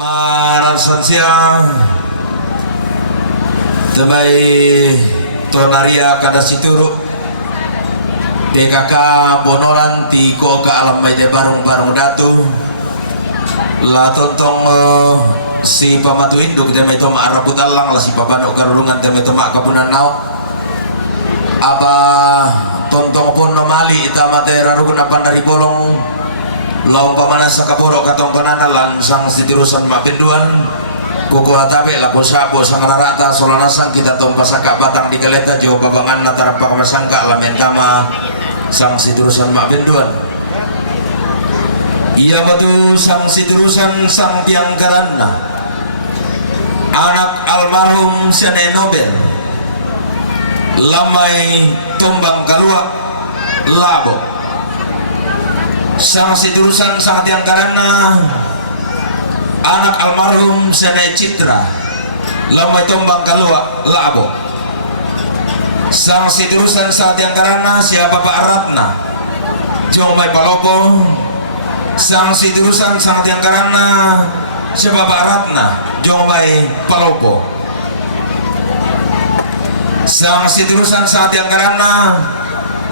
Marasansya tebai tonaria kada situru PKK bonoran ti ko ka alam may de barong datu la tontong si pamatu induk de may toma arabut alang la si babano karulungan de may toma kapunan nao aba tontong pun nomali itama de raruguna pandari bolong laung pamanas sa kaboro katong kanana lansang sitirusan mapinduan kuku atabe lakon sabo sang rarata solanasang kita tompa saka batang di kaleta jauh babangan natarapa kamasangka alamen kama sang sitirusan mapinduan iya batu sang sitirusan sang tiang karana anak almarhum Sene Nobel lamai tumbang kalua labo sang siturusan saat yang karena anak almarhum Sene Citra lamai tombang kalua labo sang siturusan saat yang karena siapa Pak Ratna jomai palopo sang siturusan saat yang karena siapa Pak Ratna jomai palopo sang siturusan saat yang karena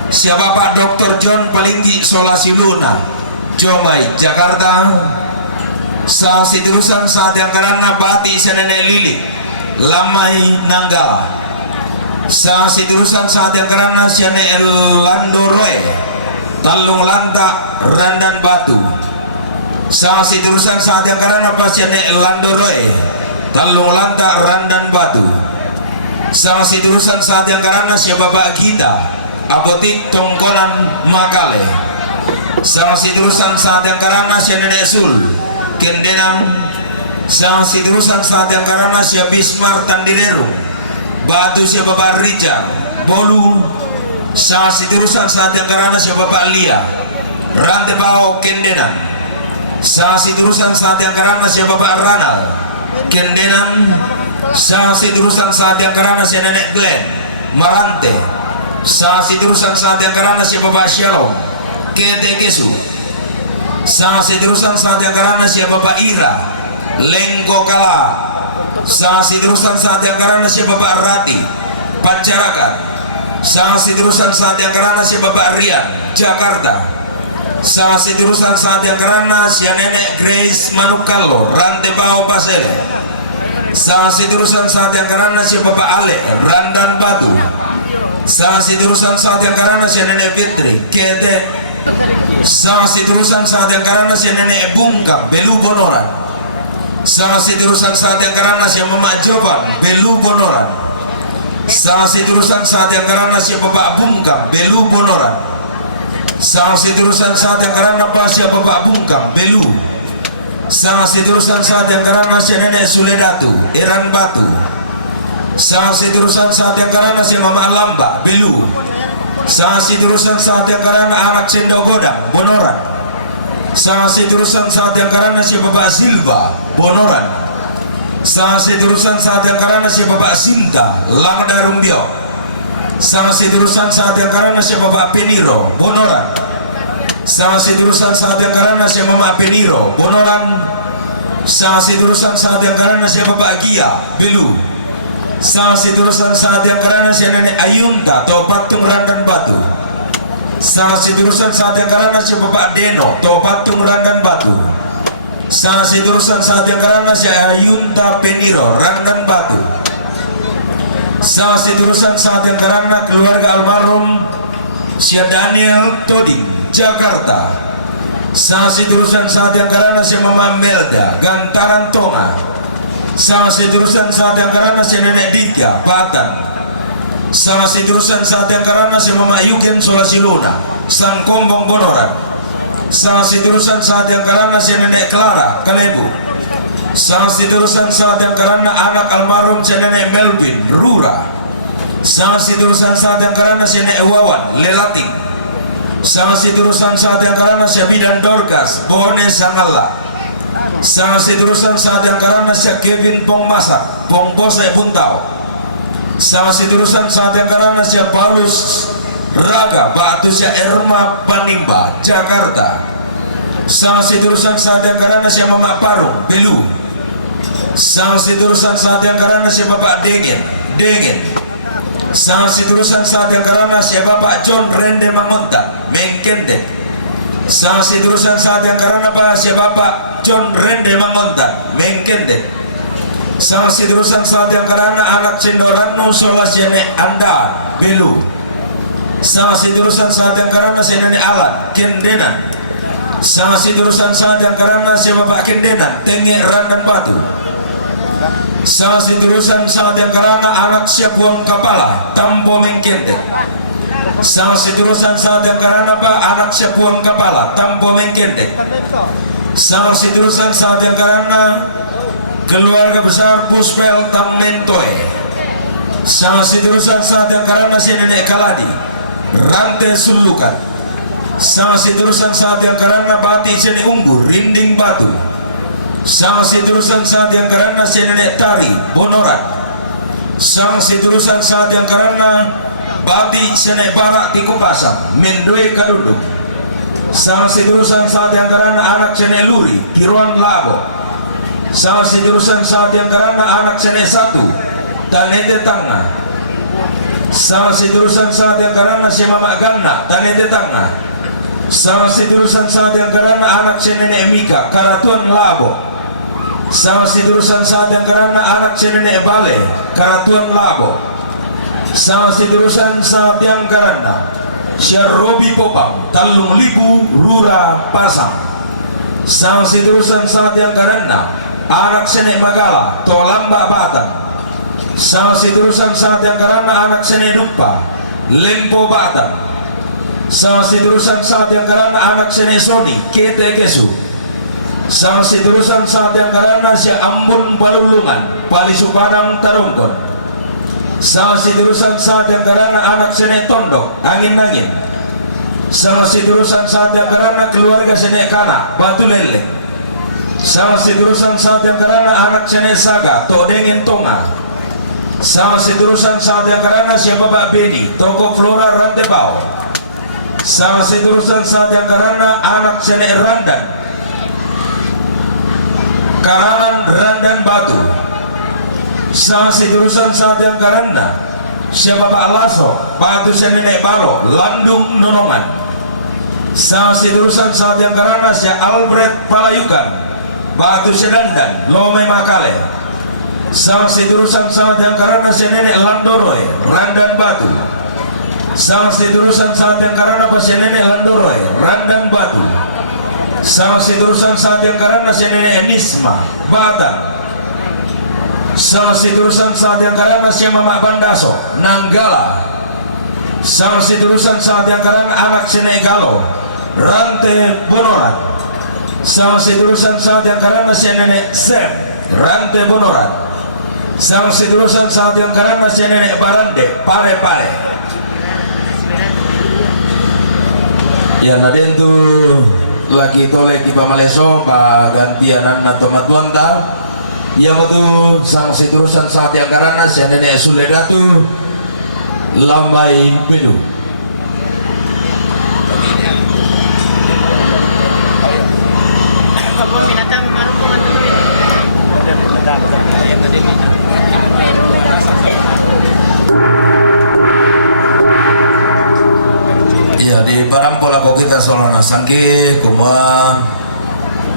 siapa Pak Dr. John Palinggi Solasiluna Jomai Jakarta sa siturusan saat yang karena Bati Senene Lili Lamai Nanggala sa siturusan saat yang karena Siane Elandoroe Talung Lanta Randan Batu sa siturusan saat yang karena Siane Elandoroe Talung Lanta Randan Batu sa siturusan saat yang karena siapa Pak Gita apotik tongkonan Makale sang siturusan saat yang karena Siane Sul Kendenang sang siturusan saat yang karena siapa Bismar Tandireru Batu siapa Bapak Richard Bolu sang siturusan saat yang karena siapa Bapak Lia Rante Bao Kendenang sang siturusan saat yang karena siapa Bapak Ranal Kendenang sang siturusan saat yang karena si Nenek Glenn Marante sang siturusan saat yang karena si Bapak Shalom Kete Kesu sang siturusan saat yang karena si Bapak Ira Lengko Kala sang siturusan saat yang karena si Bapak Rati Pancarakan sang siturusan saat yang karena si Bapak Rian Jakarta sang siturusan saat yang karena si Nenek Grace Manukalo Rante Bao Pasele sang siturusan saat yang karena si Bapak Ale Randan Batu sang siturusan saat yang karena si Nenek Fitri Kete sang siturusan saat yang karena si Nenek Bungkap Belu Bonoran sang siturusan saat yang karena si Mama Joban Belu Bonoran sang siturusan saat yang karena si Bapak Bungkap Belu Bonoran sang siturusan saat yang karena si Bapak Bungkap Belu sang siturusan saat yang karena si Nenek Suledatu Eran Batu sang siturusan saat yang karena si Mama Lamba Belu sang siturusan saat yang karena anak Cendogoda Bonoran sang siturusan saat yang karena si Bapak Silva Bonoran sang siturusan saat yang karena si Bapak Sinta Langdarung Bio sang siturusan saat yang karena si Bapak Peniro Bonoran sang siturusan saat yang karena si Mama Peniro Bonoran sang siturusan saat yang karena si Bapak Gia Belu sang siturusan saat yang karena si Nenek Ayunta Topatung Randan Batu sang siturusan saat yang karena si Bapak Deno Topatung Randan Batu sang siturusan saat yang karena si Ayunta Peniro Randan Batu sang siturusan saat yang karena keluarga almarhum si Daniel Todi Jakarta sang siturusan saat yang karena si Mama Melda Gantaran Tonga sang siturusan saat yang karena si Nenek Ditya Batan sang siturusan saat yang karena si Mama Yugen Solasiluna sang Kombong Bonoran sang siturusan saat yang karena si Nenek Clara Kalebu sang siturusan saat yang karena anak almarhum si Nenek Melvin Rura sang siturusan saat yang karena si Nenek Wawan Lelati sang siturusan saat yang karena si Bidan Dorcas Bone Sangala sang siturusan saat yang karena si Kevin Pongmasak Pongbose Puntau sang siturusan saat yang karena si Paulus Raga Batu si Erma Panimba Jakarta sang siturusan saat yang karena si Mama Parung Belu Sang siturusan saat yang karena si Bapak Degen. Sang siturusan saat yang karena si Bapak John Rende Mangonta Mengkende. Sang siturusan saat yang karena Pak si Bapak John Rende Mangonta Mengkende. Sang siturusan saat yang karena anak Cendorano Solasiane Anda Belu. Sang siturusan saat yang karena si Nene Alat Kendenan. Sang siturusan saat yang karena si Bapak Kendenan Tengi Randan Batu. Sang siturusan saat yang karena anak Siapuan Kapala Tambo Mengkende. Sang siturusan saat yang karena Pak anak Siapuan Kapala Tambo Mengkende. Sang siturusan saat yang karena keluarga besar Busbel Tamentoe. Sang siturusan saat yang karena si Nenek Kaladi Rantai Sulukan. Sang siturusan saat yang karena Bati Seni Unggur Rinding Batu. Sang siturusan saat yang karena si Nenek Tari Bonorat. Sang siturusan saat yang karena Bati Sene Barak Tiku Pasang Mendoe Kaduduk. Sang siturusan saat yang karena anak Sene Luri Kiruan Labo. Sang siturusan saat yang karena anak Sene Satu Tanete Tangga. Sang siturusan saat yang karena si Mama Ganna Tanete Tangga. Sang siturusan saat yang karena anak Sene Mika Karatuan Labo. Sang siturusan saat yang karena anak Sene Bale Karatuan Labo. Sang siturusan saat yang karena Syarobi Popang Talung Libu Rura Pasang. Sang siturusan saat yang karena anak Sene Magala Tolamba Batang. Sang siturusan saat yang karena anak Sene Dupa Lempo Batang. Sang siturusan saat yang karena anak Sene Soni Kete Kesu. Sang siturusan saat yang karena si Ambon Balulungan Palisu Padang Tarongkon. Sang siturusan saat yang karena anak Sene Tondok Angin-angin. Sang siturusan saat yang karena keluarga Sene Kana Batu Lele. Sang siturusan saat yang karena anak Sene Saga Todengin Tonga. Sang siturusan saat yang karena siapa Bapak Bedi Toko Flora Rantebao. Sang siturusan saat yang karena anak Sene Randan Karangan Randan Batu. Sang siturusan saat yang karena siapa Bapak Laso Batu Sene Balo Landung Nonongan. Sang siturusan saat yang karena si Albert Palayukan Batu Sedandan Lome Makale. Sang siturusan saat yang karena si Nenek Landoroy Randan Batu. Sang siturusan saat yang karena si Nenek Landoroy Randan Batu. Sang siturusan saat yang karena si Nenek Enisma Batang. Sang siturusan saat yang karena si Mama Bandaso Nanggala. Sang siturusan saat yang karena anak si Nenek Galo Rante Bonoran. Sang siturusan saat yang karena si Nenek Sep Rante Bonoran. Sang siturusan saat yang karena si Nenek Barande Pare-pare. Ya naden tu laki tolek di Pamaleso pa gantian anak tomat tuanta. Ya waktu sang siturusan saat yang karena si Nenek Suledatu Lambai Pilu. Ya di barang pola ko kita solana sangke kuma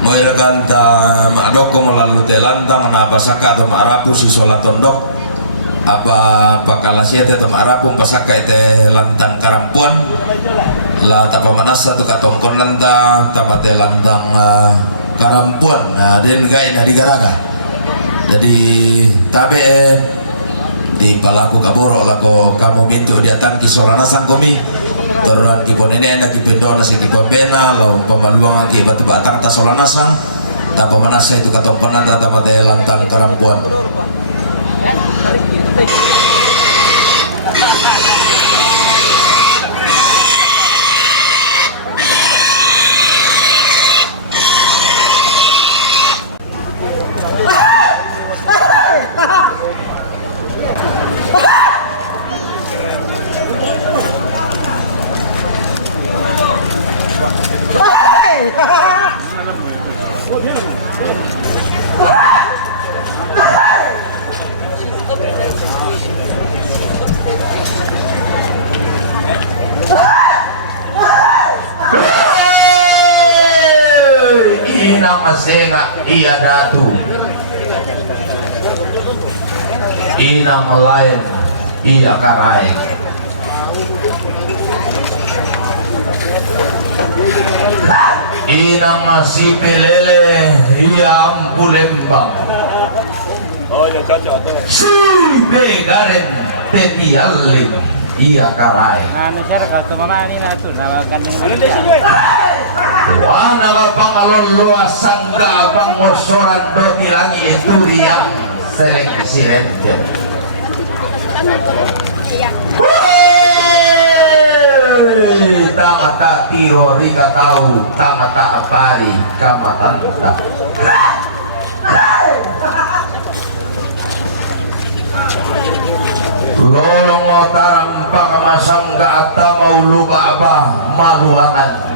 moirakan ta madoko melalui telantang na pasaka atau marapu si solat tondok apa pakalasia te marapu pasaka ite lantang karampuan la tapa manasa tu katongkon lantang tapa te lantang karampuan na den gai na digaraga jadi tabe di palaku kaboro lako kamu mintu dia tangki solana sangkomi Toruan kipon ini enak kipon nasi kipon bena lo pemaluang ki batu batang ta solanasang ta pemanasa itu katomponan ta mate lantang karampuan. masenga iya datu ina melayan iya karaeng ina masih pelele iya ampulembang Oh, ya cocok tuh. si begaren temialim iya karaeng Ano sir, mama ni na ito, nawagan ng Ano din siya? wana ka pangaluluwa sangga abang mosoran do tilangi itu dia seleng siren tamata tiro rika tahu tamata apari kamatanta lolong otaram pakamasangga ata mauluba apa maluangan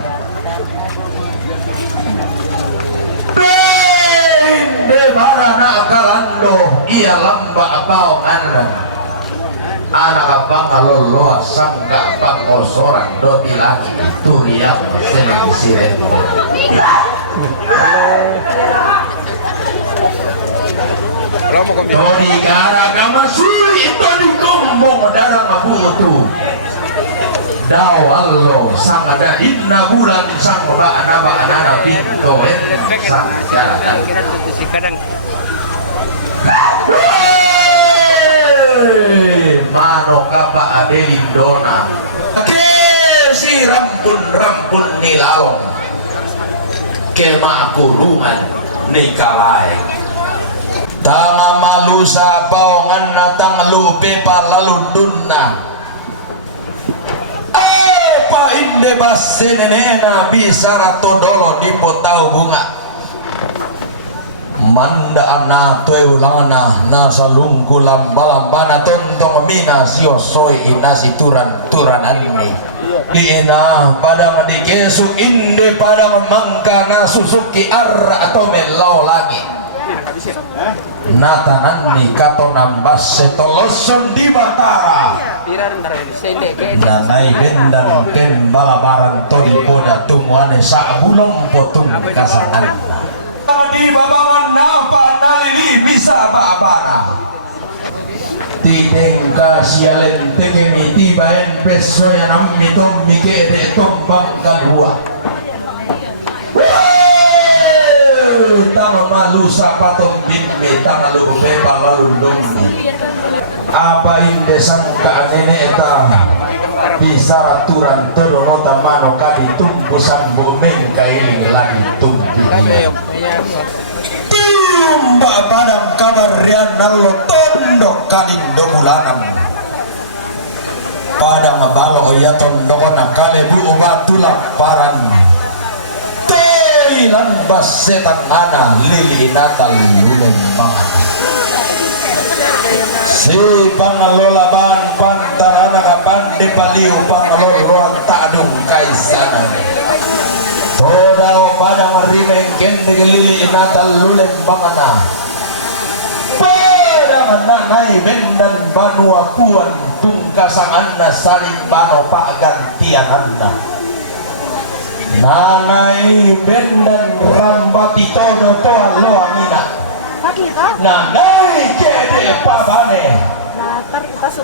Debarana akalando iya lamba abao anran anak abang kaloloa sangga abang kosoran do tilangi turiap seleng siren Tori gara kama suri itu dikombong darang abutu daw allo sang ada inna bulan sang ora anaba anana pinto sang jalan mano kapa adelindona si rampun nilalong kema kurungan nikalai tanga malusa paongan natang lupe palalundunna apa inde basenenena bisa rato dolo di potau bunga manda ana tue ulangana nasa lunggu lambalambana tontong mina sio soi inasi turan anni liina padang di kesu inde padang mangkana susuki arra atau melau lagi natananni kato nambas setoloson di batara danai bendan ten balabaran toli boda tumuane sa bulong potong kasangan di babangan napa nalili bisa apa-apana titeng kasialen tegemi tibaen peso yang namitom mike de tombang galua tama malusa patong bimbe tama lupe palalulong apa inde sangka nene eta bisa raturan terorota mano kadi tumpu sambo mengkailing lagi tumpi mbak padang kabar rian nallo tondok kalindo bulanam padang balo ya tondok nakale bu batulak paran lan basetan ana lili natal lulen banget si pangalola ban pantarana kapan di paliu pangaloloan tadung kaisanan todao padang rimeng kende lili natal lulen bangana padang nanai bendan banua kuan tungkasanganna saling bano pak gantian anda nanai bendan rambati todo toa loa mina nanai kede pabane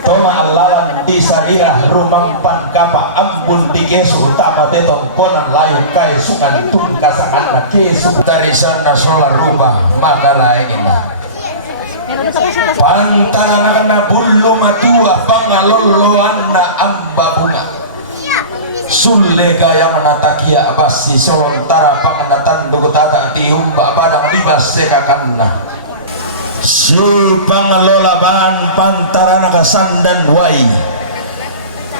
toma alalan di sarira rumampan kapa ambun di kesu utama tetong konan layu kai sungan tungkasangan na kesu tarisan na solar rumah magala ingina pantalan na bulu matua pangaloloan na amba bunga sulle gayang natakia basi sementara panganatan dugutata tiumba padang libas sekakanna si pangelola bahan pantara nagasandan wai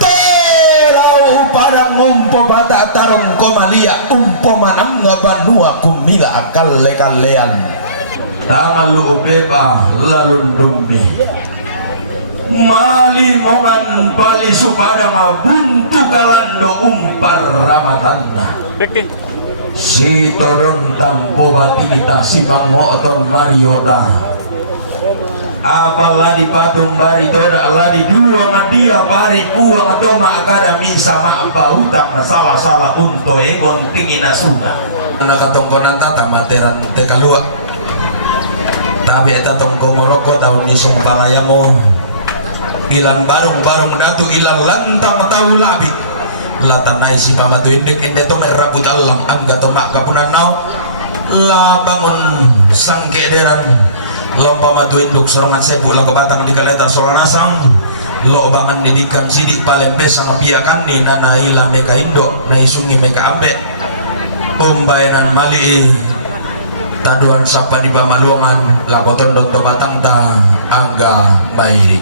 telau padang umpo bata tarung komalia umpo manang ngabanua kumila akal lekalean tangan lu beba lalu dumbi mali mongan bali supadang buntu kalando umpar ramatanna si torong tampo batinita si pangmoton marioda apalah di patung bari toda Allah di dua ngadia bari puang doma akademi sama apa hutang salah untuk egon tingin asuna anak katongkonan tata materan tekalua tapi eta tongko moroko tahun di song palayamo ilang barung datu ilang lantang tahu labi latanai si pamatu indik ende to merabut alang angga to mak kapunan nau la bangun sangke deran lompa matu induk sorongan sepu la kebatang di kaleta soranasang lo bangan didikan sidik palempes sama piakan ni nana ila meka indok na isungi meka ambe pembayanan mali taduan sapa di pamaluangan la koton dot batang ta angga bairi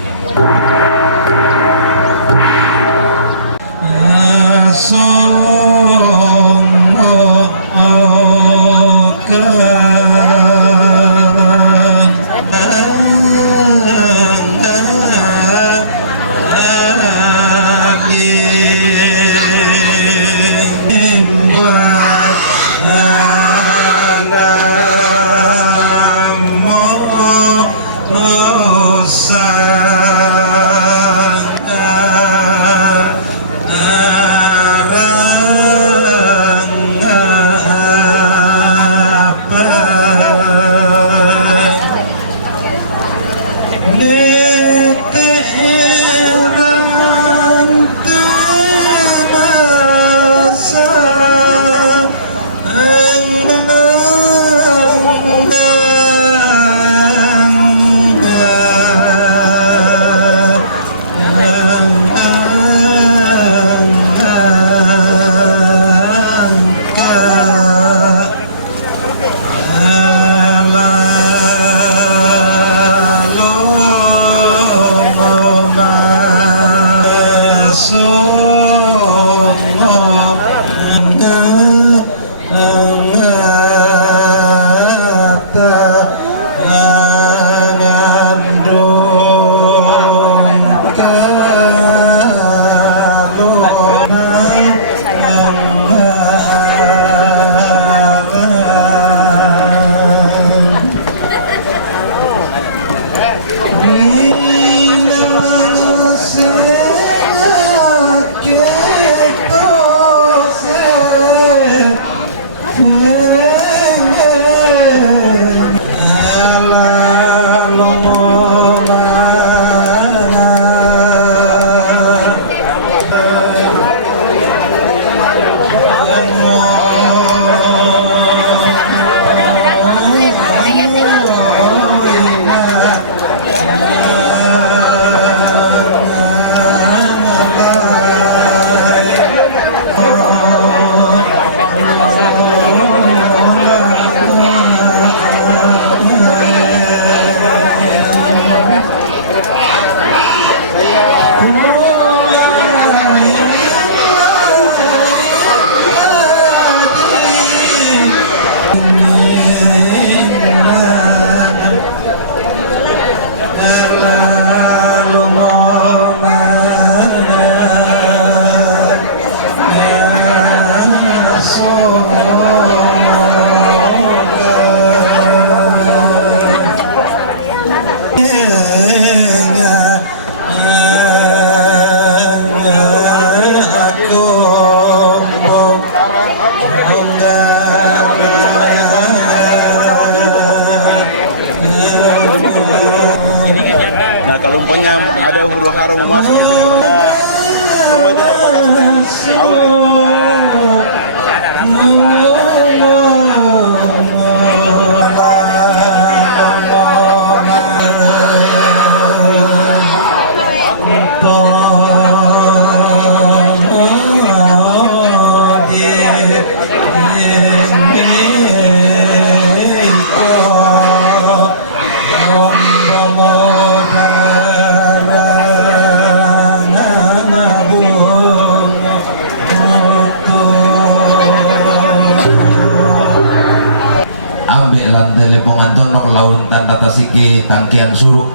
Tasiki tangkian suruh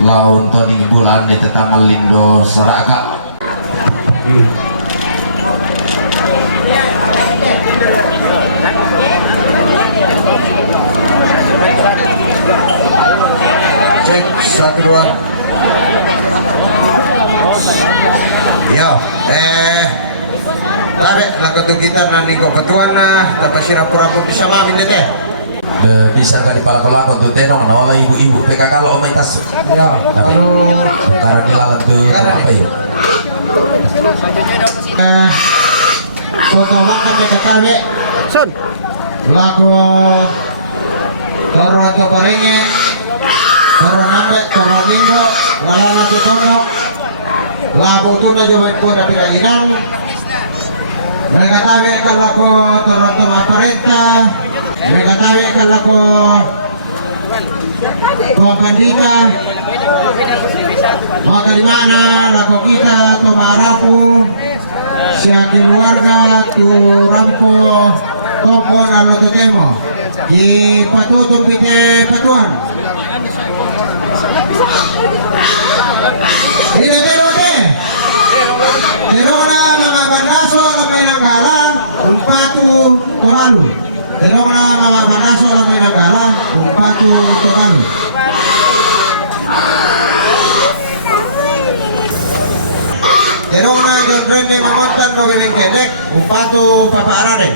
laun to ning bulan di tetanggal lindo saraka cek 1, 2. Yo, tabe lakot kita nani ko patuan na tapos sirap-rapot bisa mamin dete. Bisa nggak dipalak-palak untuk tenong nah oleh ibu-ibu PKK kalau omai tas Ya, kalau karena nilalan tuh apa ya foto makan mereka tabe. Son. Lako toro atau korenge, toro nambe, toro linggo, wala nato tono. Labo tuna jo mai ko tapi kainan. Mereka tabe kalau toro atau aparenta. Mereka tabe kalau Pandita, maka di mana lako kita to marapu, siaki keluarga tu rampo, toko nalo to temo, di patutup pite patuan. Ini tenote, tenona mama banaso lamai nanggala, patu tomalu. Tenona mama banaso lamai nanggala, patu tomalu. Terona John Rene mengontan no bebeng kedek, upatu papa arade.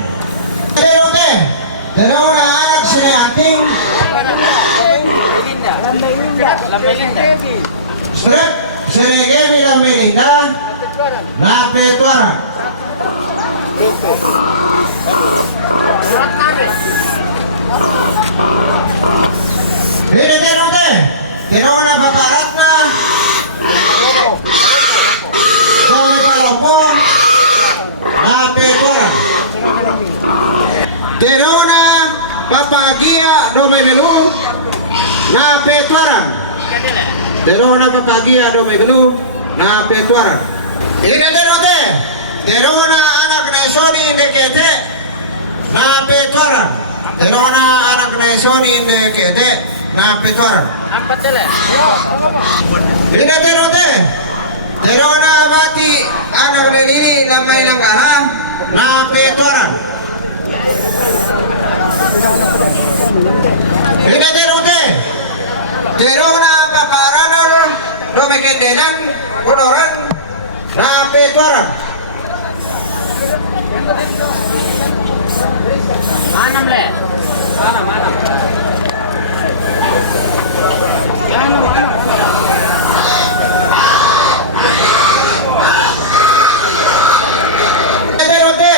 Terote, terona anak sini anting. Lambai Linda. Sudah, serege lambai linda. Nape tuara. Ini terote, terona papa ratna. Dome palopo, nape tuara. Terona papa gia dome belu. Nape tuara. Terona papagia do megelu na petuaran. Ini terote. Terona anak nesoni indekete na petuaran. Terona anak nesoni indekete na petuaran. Ampat dele. Ini terote. Terona mati anak nenini lamai langgara na petuaran. Ini terote. Terona paparanol do mekendenan bodoran na petuaran. Anam le. Anam. Terote,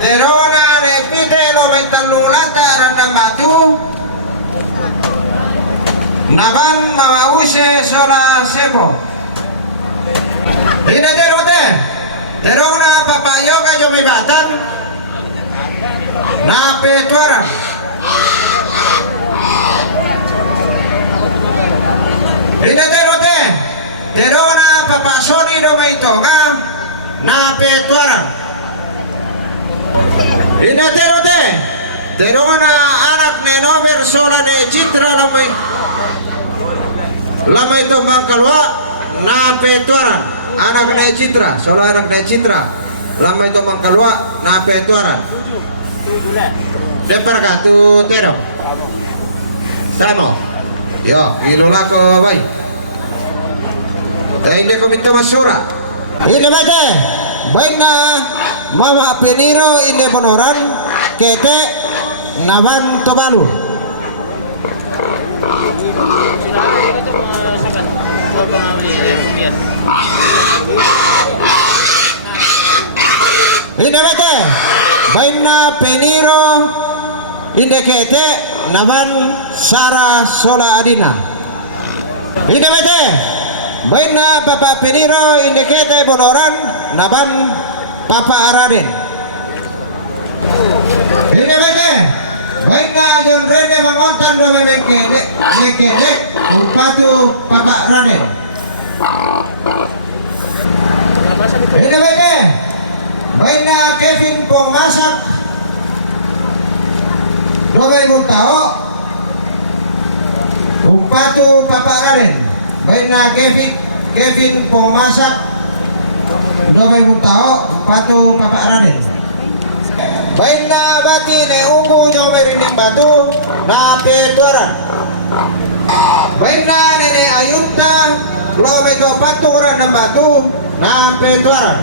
terona repite lo mentalulata randang batu. Naban mawause sola sebo. Ini terote. Terona papayoga jo batan. Na petuara. Ini terote. Terona papasoni do maitoga. Na petuara. Ini terote. Terona anak nenomer sola ne citra lamai. Lama itu mangkalwa na petuaran anak ne citra soal anak ne citra lama itu mangkalwa na petuaran deper katu tero tamo yo inulah ko bay tayo hindi ko minta masura ini baca baik na mama peniro ini bonoran kete naban tobalu. Ini bete, baina peniro indekete naban Sara Sola Adina. Ini bete, baina papa peniro indekete bonoran naban Papa Araden. Ini bete, baina John Rene mengontan do mengkede, upatu Papa Araden. Ini bete. Baina Kevin Pomasak 2000 tao Upatu Papararen Baina Kevin Pomasak 2000 tao Upatu Papararen Baina Bati ne ungu nyomerin batu na petuaran Baik na nene ayunta lo may to paturan ng batu na petuaran.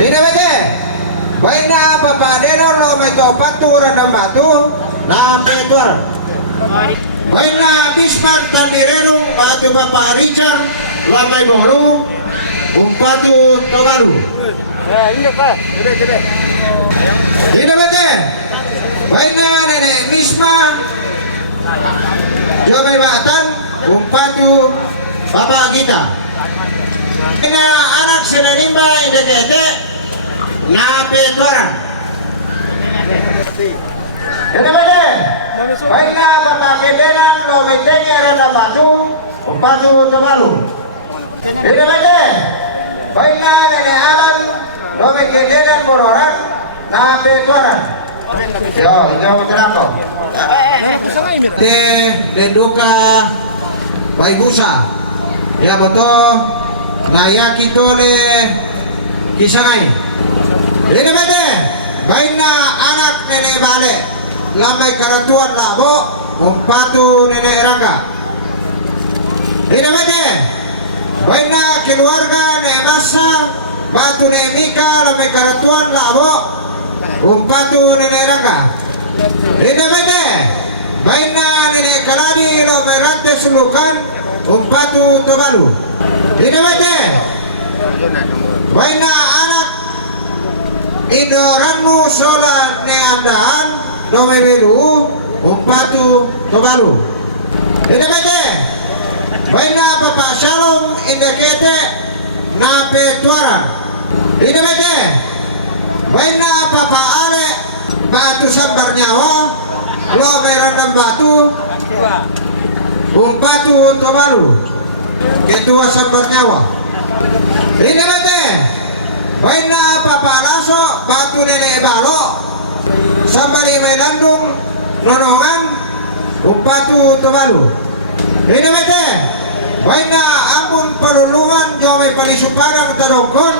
Ini bete. Baik na papadena lo may to paturan ng batu na petuaran. Baik na Bismarck Tandirero batu Papa Richard lo may moru upatu tobaru. Ini Pak. Ini bete. Baik na nene Bisma Jomay Batan upatu Papa kita. Ina anak senarimba indekete na petuaran. Ini bete. Baik na Papa Kendelan lo metenya rena batu upatu tobaru. Ini bete. Baik na nene Alan lo mekendelan pororan na petuaran. Yo, kenapa? De duka Baibusa. Ya betul. Layak itu le kisangai. Ini bete. Baina anak nenek balik. Lamai karatuan labo. Umpatu nenek rangga. Ini bete. Baina keluarga nenek masa. Batu nenek Mika lamai karatuan labo. Umpatu nenek rangga. Ini bete. Baina nenek kalani lo merante sulukan umpatu tobalu. Ini bete. Baina anak idoranu sola ne amdaan do mebelu umpatu tobalu. Ini bete. Baina Papa Shalom indekete na petuaran. Ini bete. Baina Papa Ale batu sabar nyawa lo merandam batu umpatu tobalu ketua sabar nyawa. Ini bete. Baina Papa Laso batu nenek balo sambari menandung nonongan umpatu tobalu. Ini bete. Baina ampun pelulungan jome palisuparang tarokon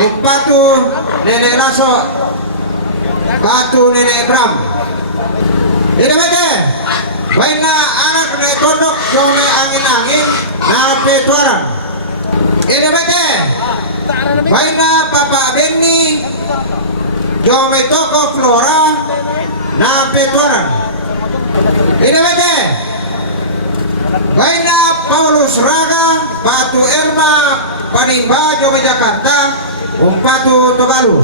umpatu nenek Laso batu nenek Bram. Ini bete. Baina anak nenek tondok jome angin-angin na petuaran. Ini bete. Baina Papa Benny jome toko Flora na petuaran. Ini bete. Baina Paulus Raga batu Elma Panimba jome Jakarta umpatu tobalu.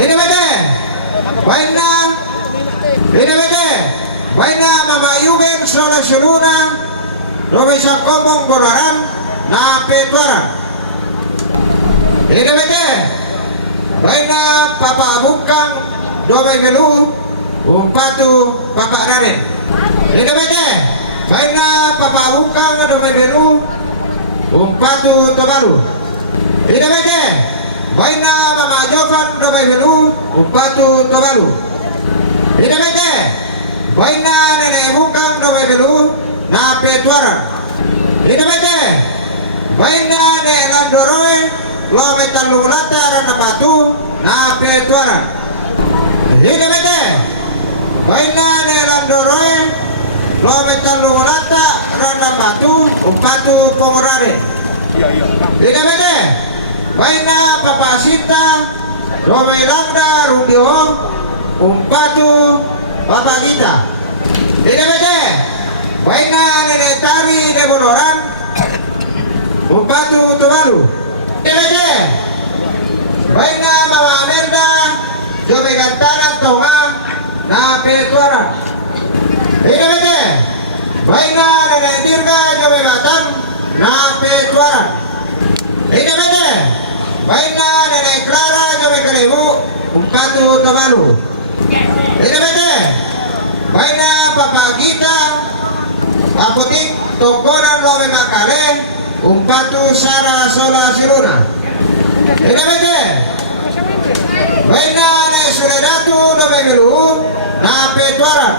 Ini bete. Baina ini bete. Baina Mama Yugen Sola Suluna Robe Sangkomong Bonaran na petuaran. Ini bete. Baina Papa Bukang Dobe Belu umpatu Papa Raden. Ini bete. Baina Papa Bukang Dobe Belu umpatu tobalu. Ini bete. Baina Mama Jovan Dobe Belu umpatu tobalu. Ini bete. Baina nenek Bukang Dobe Belu na petuaran. Ini bete. Baina nenek Landoroe lo metalung latar na batu na petuaran. Ini bete. Baina nenek Landoroe lo metalung latar na batu umpatu pongorare. Ini bete. Baina Papa Sinta lo melangda rudio umpatu Papa kita. Ini bete. Baina nenek Tari de Bonoran umpatu tobalu. Ini bete. Baina Mama Amelda jome gantaran tonga na petuaran. Ini bete. Baina nenek Dirga jome Batan na petuaran. Ini bete. Baina nenek Clara jome Kalebu umpatu tobalu. Ini bete. Baina Papa Gita apotik tongkonan lobe makale umpatu Sara Sola Siruna. Ini bete. Baina ne Suledatu lobe belu na petuaran.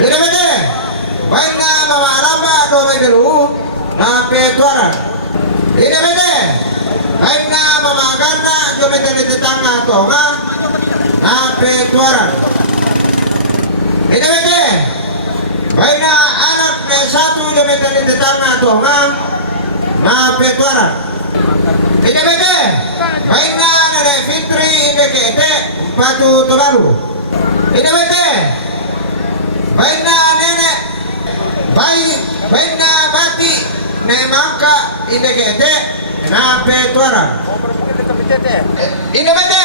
Ini bete. Baina Mama Alamba lobe belu na petuaran. Ini bete. Baina Mama Ganda jome tetangga tonga na petuaran. Ini bete. Baina anak na satu jome tali tetangga tonga na petuara. Ine bete. Baina na Fitri ine kete patu tolalu. Ine bete. Baina nenek baina bati ne mangka ine kete na petuara. Ine bete.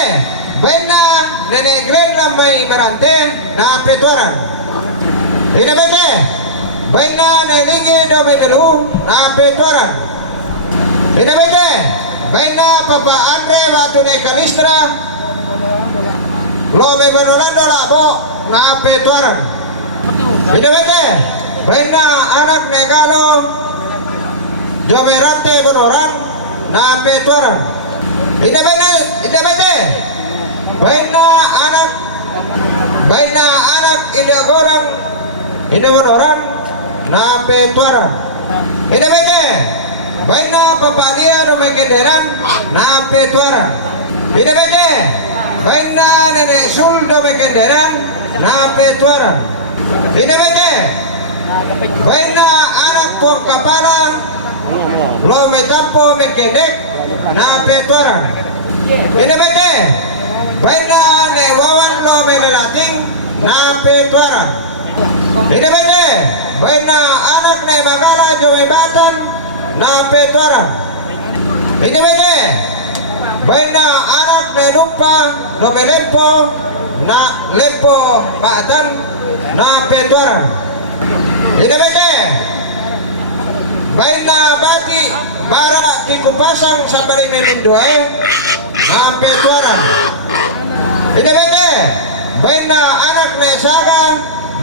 Baina nenek Glen lamai merante na petuara. Ine bete. Baina nelingi do belu na petuaran. Ine bete. Baina Papa Andre watu ne Kalistra lo me banolando labo na petuaran. Ine bete. Baina anak ne Galo do berante bonoran na petuaran. Ine bete. Baina anak ile gorang ine bonoran na petuaran. Ine bete. Baina Papa dia no mekenderan na petuaran. Ine bete. Baina Nenek Sul do mekenderan na petuaran. Ine bete. Baina anak tuang kapala lo metampo mekendek na petuaran. Ine bete. Baina ne wawan lo melalating na petuaran. Ine bete. Baina anak ne magala jome batan na petuaran. Ine bete. Baina anak ne lupa lo melempo na lempo batan na petuaran. Ine bete. Baina bati bara dikupasang sa bari memindoe na petuaran. Ine bete. Baina anak ne saga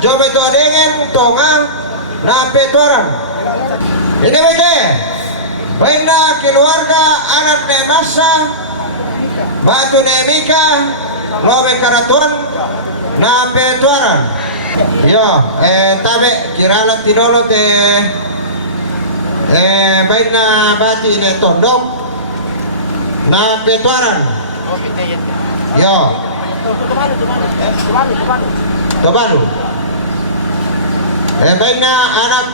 jobe to dengan tonga na petuaran. Ine bete. Baina keluarga anak ne masa batu ne Mika lobe karatuan na petuaran. Yo, tabe kiralat tinolo te baina bati ne tondok na petuaran. Yo. Tobalu. Baina anak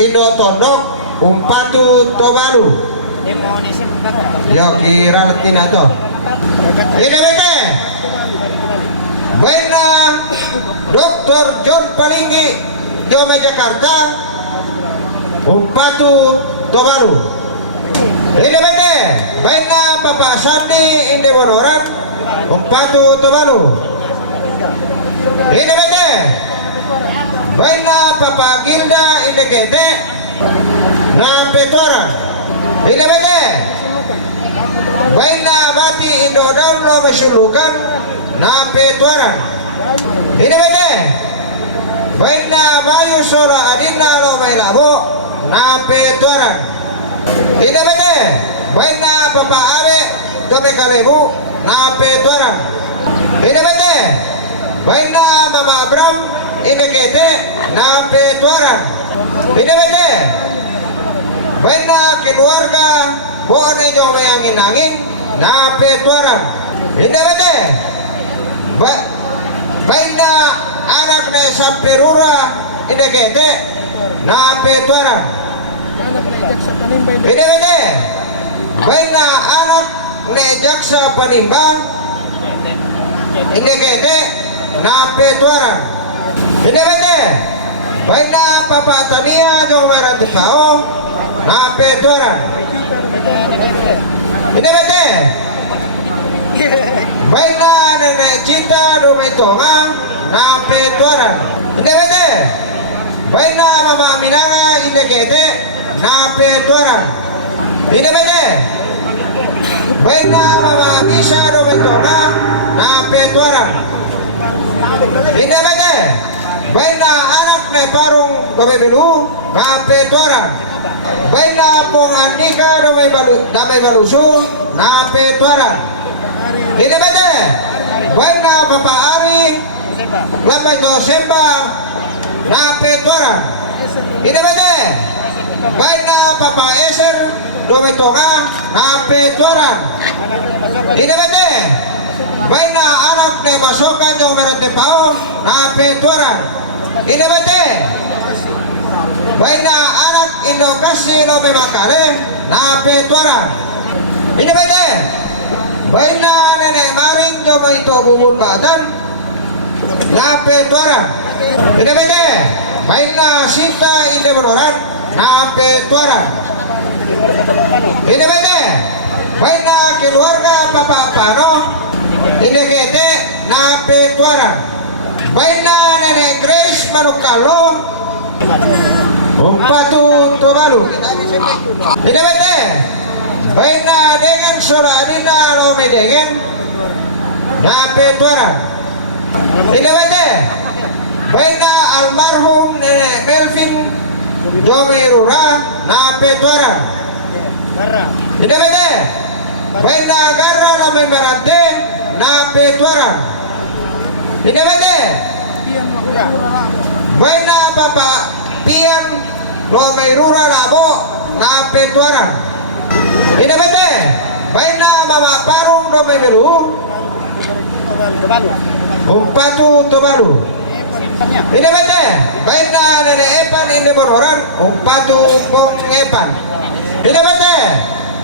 Indo tondok umpatu Tobalu. Yo kira letina to. Ini bete. Baina Dr. John Palinggi Jome Jakarta umpatu Tobalu. Ini bete. Baina Papa Sandi inde Bonoran umpatu Tobalu. Ini bete. Baina Papa Gilda inde kete na petuaran. Ini bete. Baina bati indo daun lo mesulukan na petuaran. Ini bete. Baina bayu sola adina lo mailabo na petuaran. Ini bete. Baina Papa Are dope kalebu na petuaran. Ini bete. Baina Mama Abram ini kete na petuaran. Ini bete. Baina keluarga bukan jong mayangin angin na petuaran. Ini bete. Baina anak ne Sampirura ini kete na petuaran. Ini bete. Baina anak ne Jaksa Panimbang ini kete na petuaran. Ini bete. Baina Papa Tania jong merantin mau na petuaran. Ini bete. Baina Nenek Cita rumai tonga na petuaran. Ini bete. Baina Mama Minanga ini kete na petuaran. Ini bete. Baina Mama Bisa rumai tonga na petuaran. Ini bete. Baina anak ne parung dobe belu na petuaran. Baina Pong Andika damai balusu na petuaran. Ini bete. Baina Papa Ari lambai to sembang na petuaran. Ini bete. Baina Papa Eser dobe tonga na petuaran. Ini bete. Baina anak ne masokan jong merante pao na petuaran. Ini bete. Baina anak Indokasi lo memakale na petuaran. Ini bete. Baina nenek maring cuma itu bubur badan na petuaran. Ini bete. Baina Sinta ini menoran na petuaran. Ini bete. Baina keluarga Papa Pano ini kete na petuaran. Baina nenek Grace Manukalo Umpatu Tobalu. Ini bete. Baina dengan Soradina lo medengen na petuaran. Ini bete. Baina almarhum nenek Melvin Jomerura na petuaran. Ini bete. Baina Garra la memerante na petuaran. Ini bete. Baina Papa Pian lo meirura labo na petuaran. Ini bete. Baina Mama Parung lo memilu Umpatu Tobalu. Ini bete. Baina Nenek Epan ini bonoran Umpatu Mong Epan. Ini bete.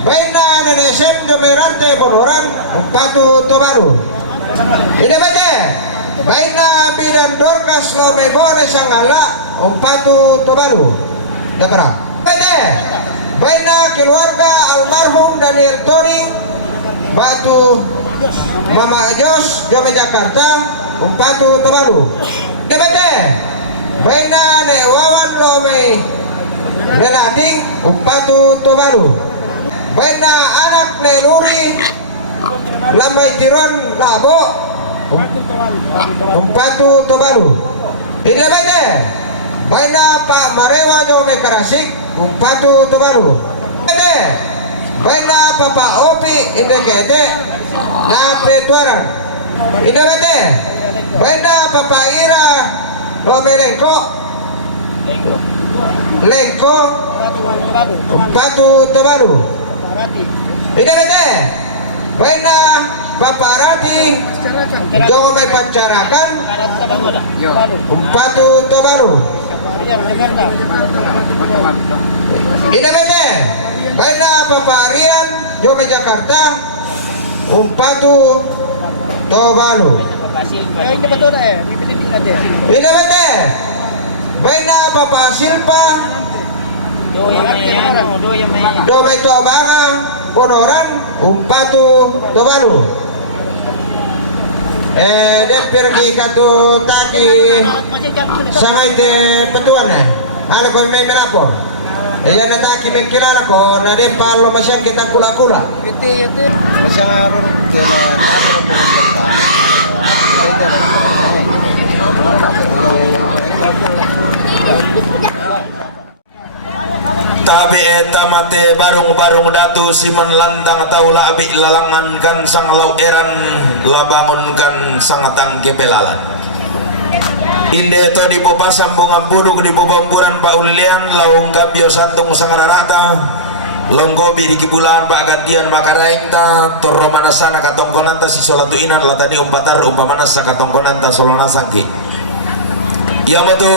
Baina Nenek Sem Jomerante bonoran Umpatu Tobalu. Ini bete. Baina Bidan Dorcas lo mebone sangala Umpatu Tobalu. Dabra. Bete. Baina keluarga almarhum Daniel Toring Batu Mama Jos Jome Jakarta Umpatu Tobalu. Debete. Baina Nek Wawan Lome Relating Umpatu Tobalu. Baina anak Nek Nuri Lambai Tiron Labo Umpatu Tobalu. Debete. Baina Pak Marewa Jome Karasik Umpatu Tobalu. Debete. Baina Papa Opi Indekete na petuaran. Debete. Baina Papa Ira Lomelengko Lengko Umpatu Tobalu. Debete. Baina Papa Rati Jangan may pancarakan Umpatu Tobalu. Debete. Baina Papa Rian Jome Jakarta Umpatu Tobalu. Ini bete. Baina Papa Silpa Dome Tobanga Bonoran Umpatu Tobalu. Dek pergi katu taki sangai te petuan ala ko may melapor. Yan na taki may kilala ko na de palo masyang kita kula-kula. Tabi eta mate barung-barung datu siman lantang tau labi lalangan kan sang lau eran labangun kan sangatang kebelalan. Inde to di bobasam bunga buduk di bobamburan Pak Ulilian laung kabio santung sangararata longgobi di kibulan Pak gantian makaraingta torro manasana katongkonanta si solatu inan latani umpatar upamanasa katongkonanta solona sangki yamatu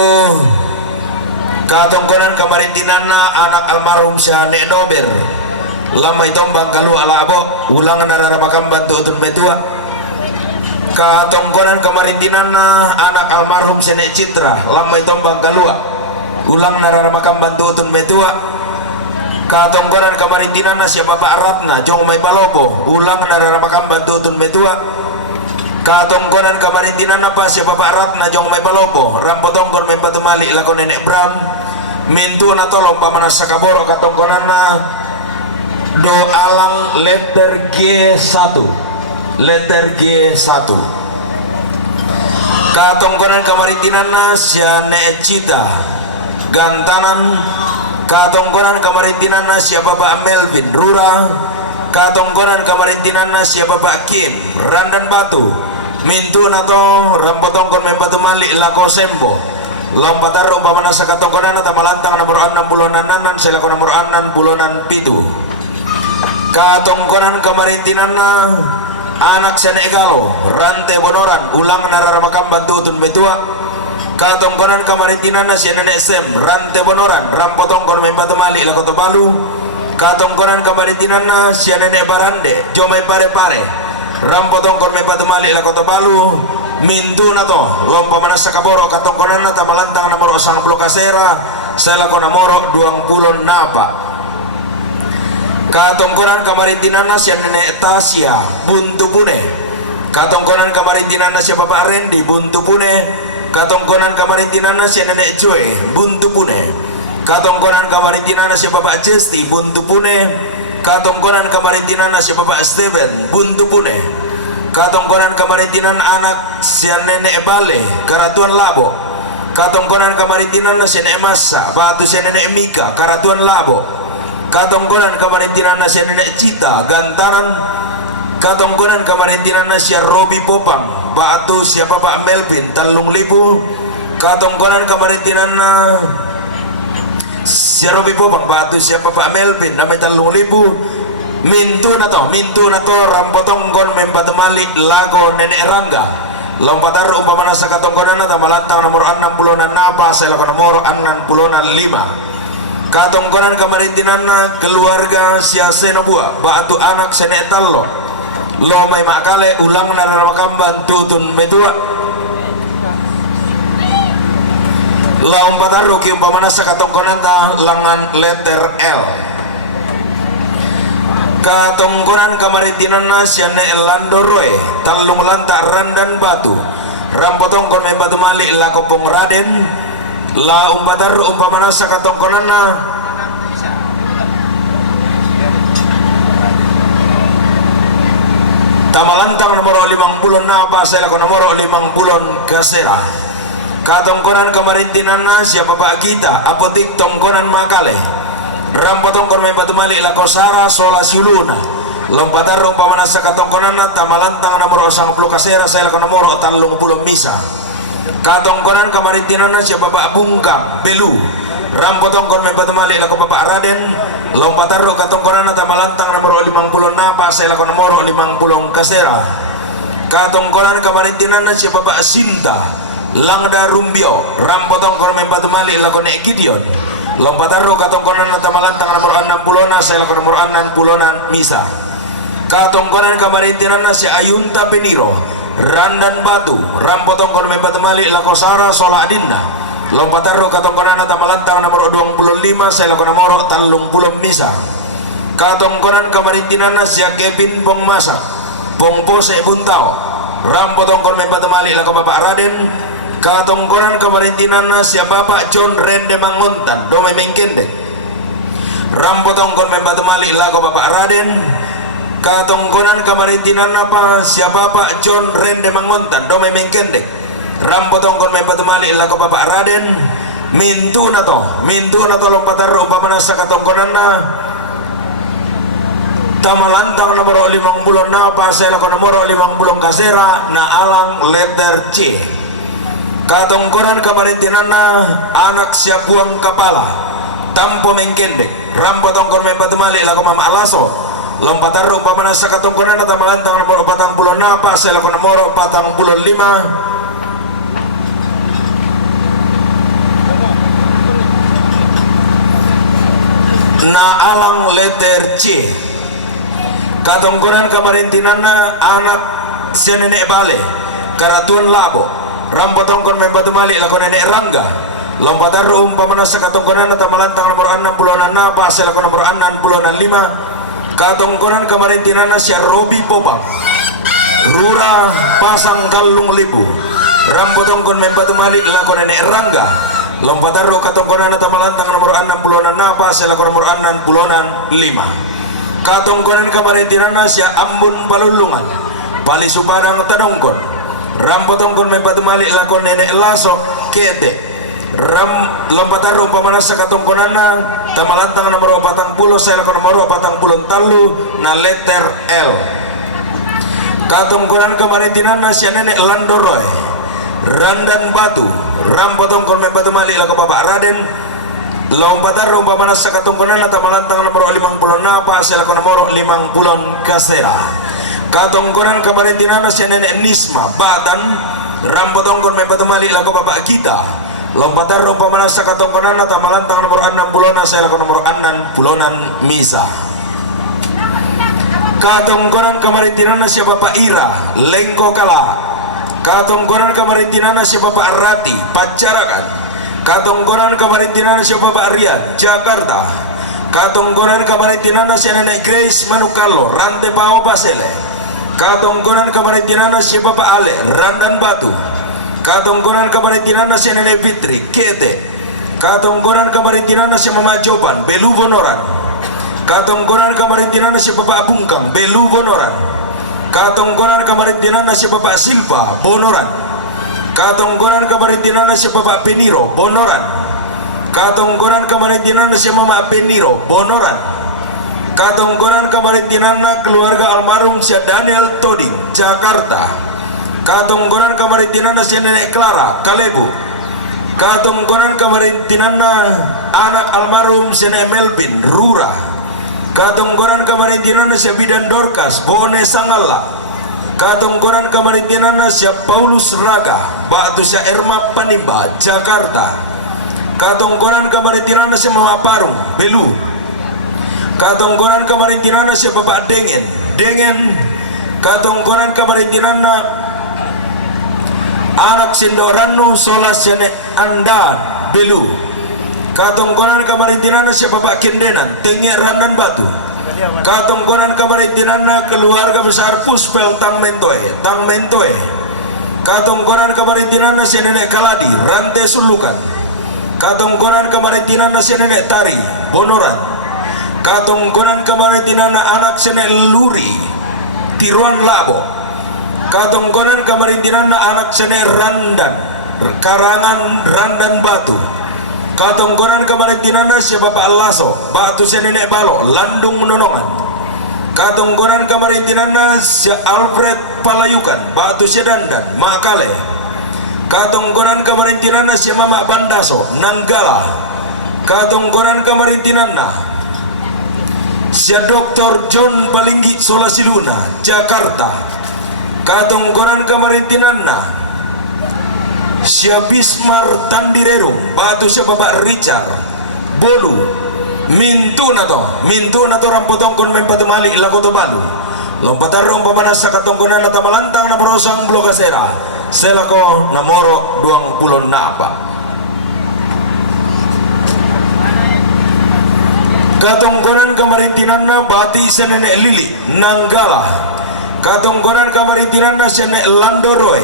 katongkonan kamarintinana anak almarhum Syah Nek Nober lama itombang kalu ala abo ulangan nararamakam bantu utun betua. Katongkonan kamarintinana anak almarhum Syah Nek Citra lama itombang kalua ulang nararamakam bantu utun betua. Katongkonan kamarintinana siya Bapak Ratna jong may balobo ulang nararamakam bantu utun betua. Katongkonan kamarintinana pa siya Bapak Ratna jong may balobo rampotongkon may patumali lako Nenek Bram mintu na tolong pamanas sa kaboro. Katongkonan na do alang letter G1 letter G1. Katongkonan kamarintinana siya Nek Cita Gantanan. Katongkonan kamarintinana siya Bapak Melvin Rura. Katongkonan kamarintinana siya Bapak Kim Randan Batu mintu na to rampotongkon may patumali lako Sembo lompatar umpamana sa katongkonan at malantang na buruan ng bulunan nanan sila ko na buruan ng bulunan pitu. Katongkonan kamarintinan na anak sa Negalo Rante Bonoran ulang nararamakam bantutun metua. katongkonan kamarintinana si nenek Sem Rante Bonoran rampotongkon membatemali la Kota Balu, katongkonan kamarintinana si nenek Barande Jomai Pare-Pare rampotongkon membatemali la Kota Balu, mintu na to lompa mana sakaboro katongkonan na tamalantang na moro sang blokasera sela kona moro 20 napa, katongkonan kamarintinana si nenek Tasia Buntu Pune, katongkonan kamarintinana si Bapak Rendi Buntu Pune, katongkonan kamarintinana si nenek Joy Buntu Pune, katongkonan kamarintinana si Bapak Jesti Buntu Pune, katongkonan kamarintinana si Bapak Steven Buntu Pune, katongkonan kamarintinan anak si nenek Bale Karatuan Labo, katongkonan kamarintinana si nenek Masa Batu si nenek Mika Karatuan Labo, katongkonan kamarintinana si nenek Cita Gantaran, katongkonan kamarintinana si Robi Popang Batu si Bapak Melvin Talung Libu, katongkonan kamarintinana si Robi Popang Batu si Bapak Melvin namai Talung Libu, mintu na to rampotonggon membatemali lago nenek Rangga lompatar umpamana sa katongkonan na tamalantang nomor 60 na napa sa lago nomor 65, katongkonan kamarintinan na keluarga siya Senobua Batu anak Senek Tallo lo may makale ulang na ramakamban tutun metua lompatar uki umpamana sa katongkonan ta langan letter L, katongkonan kamarintinan na siya na Elando Roy Talung Lanta Randan Batu rampotongkon may batumali la Kopong Raden la umpatar umpamana sa katongkonan na tamalantang nomor 50 na apa sa lako nomor 50 kasera, katongkonan kamarintinan na siya Bapak kita Apotik Tongkonan Makale rampotongkon may batumali la Kosara Sola Siluna lompatar umpamana sa katongkonan na tamalantang nomor 10 kasera sa lako nomor 30 misa, katongkonan kamarintinan na siya Bapak Bungkang Belu rampotongkon may batumali la ko Bapak Raden lompatar katongkonan na tamalantang nomor 50 napa sa lako nomor 50 kasera, katongkonan kamarintinan na siya Bapak Sinta Langda Rumbio rampotongkon may batumali la ko Nek Gideon lompataro katongkonan na tamalantang nomor 60 na sa lako nomor 60 misa, katongkonan kamarintinan na si Ayunta Peniro Randan Batu rampotongkon may batemali la Kosara Sola Adinna lompataro katongkonan na tamalantang nomor 25 sa lako nomor 30 misa, katongkonan kamarintinan na si Kevin Pongmasak Pongpo sa Ibuntao rampotongkon may batemali la ko Bapak Raden, katongkonan kamarintinan na siya Bapak John Rende Mangontan Domay Mengkende rampotongkon may batumali lago Bapak Raden, katongkonan kamarintinan na pa siya Bapak John Rende Mangontan Domay Mengkende rampotongkon may batumali lago Bapak Raden, mintu na to lompatar umpamana sa katongkonan na tamalantang nomor 50 na pa sa lako nomor 50 kasera na alang letter C, katongkonan kamarintinan na anak siya Buang Kapala Tampo Mengkende rampotongkon may batumali lago Mama Alaso lompatar umpamana sa katongkonan na tamalantang nomor 40 na pa sa lako nomor 45, na alang letter C, katongkonan kamarintinan na anak siya Nenek Bale Karatuan Labo rampotongkon may batumali lago Nenek Rangga lompatar umpamana sa katongkonan na tamalantang nomor 60 na pa sa lako nomor 65, katongkonan kamarintinan na siya Robi Popang Rura Pasang Talung Libu rampotongkon may batumali lago Nenek Rangga lompatar katongkonan na tamalantang nomor 60 na pa sa lako nomor 65, katongkonan kamarintinan na siya Ambon Palulungan Palisu Padang Tadongkon rampotongkon may batumali lago Nenek Laso Kete lompatar umpamana sa katongkonan na tamalantang nomor 40 sa lako nomor 40 talu na letter L, katongkonan kamarintinan na siya Nenek Landoroy Randan Batu rampotongkon may batumali lago Bapak Raden lompatar umpamana sa katongkonan na tamalantang nomor 50 na pa sa lako nomor 50 kasera, katongkonan kamarintinan na siya Nenek Nisma Batan rambut ongkon may patumali lago bapak kita lompatar rupa manasa katongkonan na tamalantang nomor 6 bulonan saya lago nomor 6 bulonan misa katongkonan kamarintinan na siya bapak Ira lengko kala katongkonan kamarintinan na siya bapak Arati Pacarakan katongkonan kamarintinan na siya bapak Rian Jakarta katongkonan kamarintinan na siya nenek Grace Manukalo Rante Pao Basele katongkonan kamarintinan na siya bapak Ale Randan Batu katongkonan kamarintinan na siya nenek Fitri Kete katongkonan kamarintinan na siya mama Joban Belu Bonoran katongkonan kamarintinan na siya bapak Bungkang Belu Bonoran katongkonan kamarintinan na siya bapak Silva Bonoran katongkonan kamarintinan na siya bapak Peniro Bonoran katongkonan kamarintinan na siya mama Peniro Bonoran katongkonan kamarintinan na keluarga almarhum si Daniel Toding Jakarta katongkonan kamarintinan na si nenek Clara Kalebu katongkonan kamarintinan na anak almarhum si nenek Melvin Rura katongkonan kamarintinan na si bidan Dorcas Bone Sangala katongkonan kamarintinan na si Paulus Raga Batu si Erma Panimba Jakarta katongkonan kamarintinan na si Mama Parung Belu katongkonan kamarintinan na siya bapak Dengen katongkonan kamarintinan na anak Sindorano Solas Yane Andan Belu katongkonan kamarintinan na siya bapak Kendenan Tenge Randan Batu katongkonan kamarintinan na keluarga besar Puspel Tang Mentoe katongkonan kamarintinan na siya nenek Kaladi Rante Sulukan katongkonan kamarintinan na siya nenek Tari Bonoran katongkonan kamarintinan na anak sene Luri Tiruan Labo katongkonan kamarintinan na anak sene Randan Karangan Randan Batu katongkonan kamarintinan na si bapak Laso Batu si nenek Balo Landung Nonongan katongkonan kamarintinan na si Alfred Palayukan Batu si Dandan Makale katongkonan kamarintinan na si Mama Bandaso Nanggala katongkonan kamarintinan na si Dr. John Palinggi Solasiluna Jakarta katongkonan kamarintinan na si Bismar Tandirerung Batu si bapak Richard Bolu mintu na to rampotongkon mempatumali lagoto balu lompatarong pamanasa katongkonan na tamalantang na morosang blokasera selako namoro 20 na apa katongkonan kamarintinan na Bati si nenek Lili Nanggala katongkonan kamarintinan na si nenek Landoroy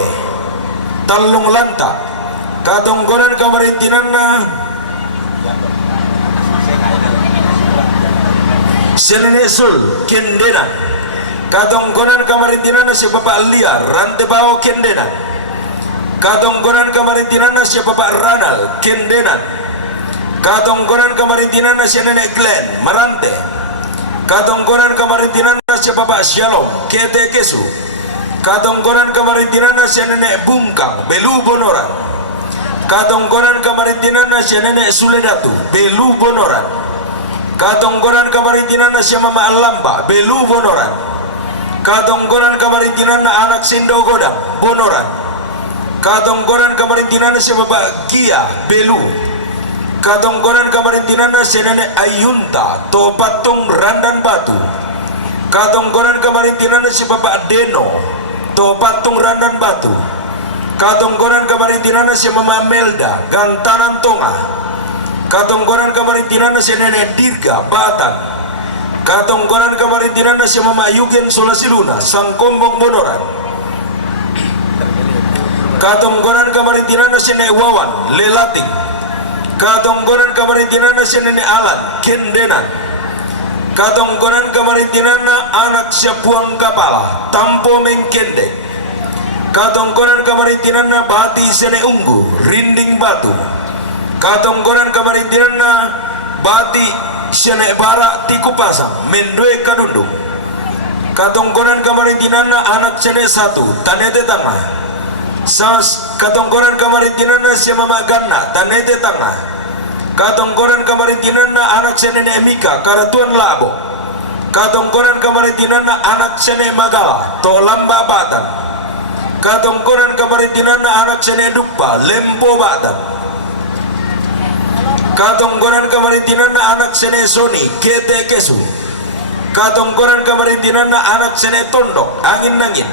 Talung Lanta katongkonan kamarintinan na si nenek Sul Kendenan katongkonan kamarintinan na si bapak Liar Rantebao Kendenan katongkonan kamarintinan na si bapak Ranal Kendenan katongkonan kamarintinan na si nenek Glenn Marante katongkonan kamarintinan na si bapak Shalom Kete Kesu katongkonan kamarintinan na si nenek Bungkang Belu Bonoran katongkonan kamarintinan na si nenek Suledatu Belu Bonoran katongkonan kamarintinan na si Mama Alamba Belu Bonoran katongkonan kamarintinan na anak Sindo Godang Bonoran katongkonan kamarintinan na si bapak Gia Belu katongkonan kamarintinan na si nenek Ayunta Topatung Randan Batu katongkonan kamarintinan na si bapak Deno Topatung Randan Batu katongkonan kamarintinan na si Mama Melda Gantanan Tonga katongkonan kamarintinan na si nenek Dirga Batan katongkonan kamarintinan na si Mama Yugen Solasiluna Sangkombong Bonoran katongkonan kamarintinan na si nenek Wawan Lelating katongkonan kamarintinan na si nenek Alan Kendenan katongkonan kamarintinan na anak siya Buang Kapala Tampo Mengkende katongkonan kamarintinan na Bati Sene Unggu Rinding Batu katongkonan kamarintinan na Bati Sene Bara Tikupasang Mendoe Kadundung katongkonan kamarintinan na anak Sene Satu Tanete Tangah katongkonan kamarintinan na si Mama Ganna Tanete Tangah katongkonan kamarintinan na anak si Nenek Mika Karatuan Labo katongkonan kamarintinan na anak si Nenek Magala Tolamba Batan katongkonan kamarintinan na anak sene dupa lempo batan, katongkonan kamarintinan na anak sene soni kete kesu, katongkonan kamarintinan na anak sene tondok angin nangin,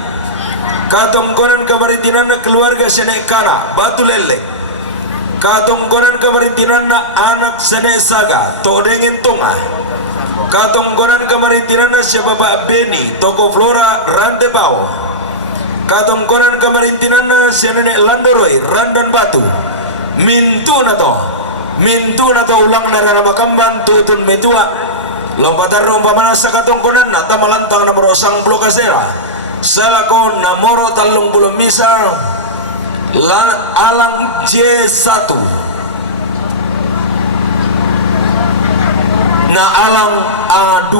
katongkonan kamarintinan na keluarga sene kana batu lele, katongkonan kamarintinan na anak sene saga todengin tunga, katongkonan kamarintinan na siya baba Beni toko Flora rante bau, katongkonan kamarintinan na siya nene Landoroy randan batu, mintu na to ulang na makamban tutun metua lompatar umpamana sa katongkonan na tamalantang na marosang blokasera salakon na moro talong bulumisa alang C1 na alang A2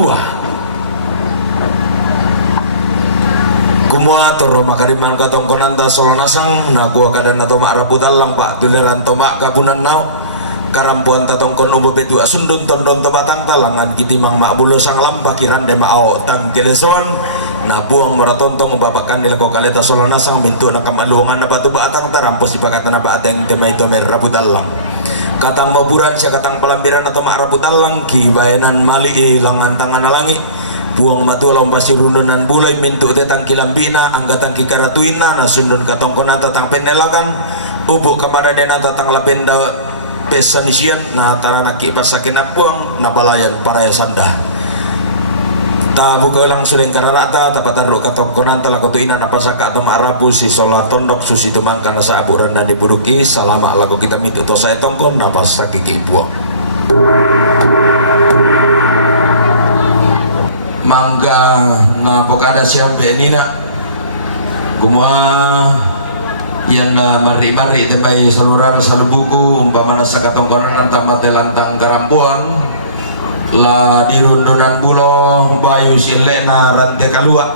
kumuator makariman katongkonan da solonasang na kuwa kadan na toma arabutan lang pak tuliran toma kapunan nao karampuan tatongkon ubebetu asundun tondon tobatang talangan kitimang makbulo sang lampakiran de maao tang kelesoan na buang maratontong babakan nila ko kaleta solonasang mintu na kamalungan na batu baatang tarampos ipakatan na baateng temay tomer rabutan lang katang maburan siya katang palampiran atau marabutan lang kibayanan mali ilangan tangan alangi buang matu lomba sirundunan bulay mintu tetang kilampina anggatang kikaratuina na sundun katongkona tatang penelakan ubuk kamada dena tatang lapenda pesanisian na tarana kipasakin buang na balayan para sanda ta buka lang suling kararata tapataru katongkonan tala kotuina na pasaka atau marabu si sola tondok susi tumangka na sa aburan na dipuduki salama lagu kita mintu to saya tongkon na pasaki kipuang mangga na pokada siyang benina gumua yan na mari-mari tebay saluran sa lubuku umpamana sa katongkonan ng tamat lantang karampuan la dirundunan pulo bayu sile na rante kalua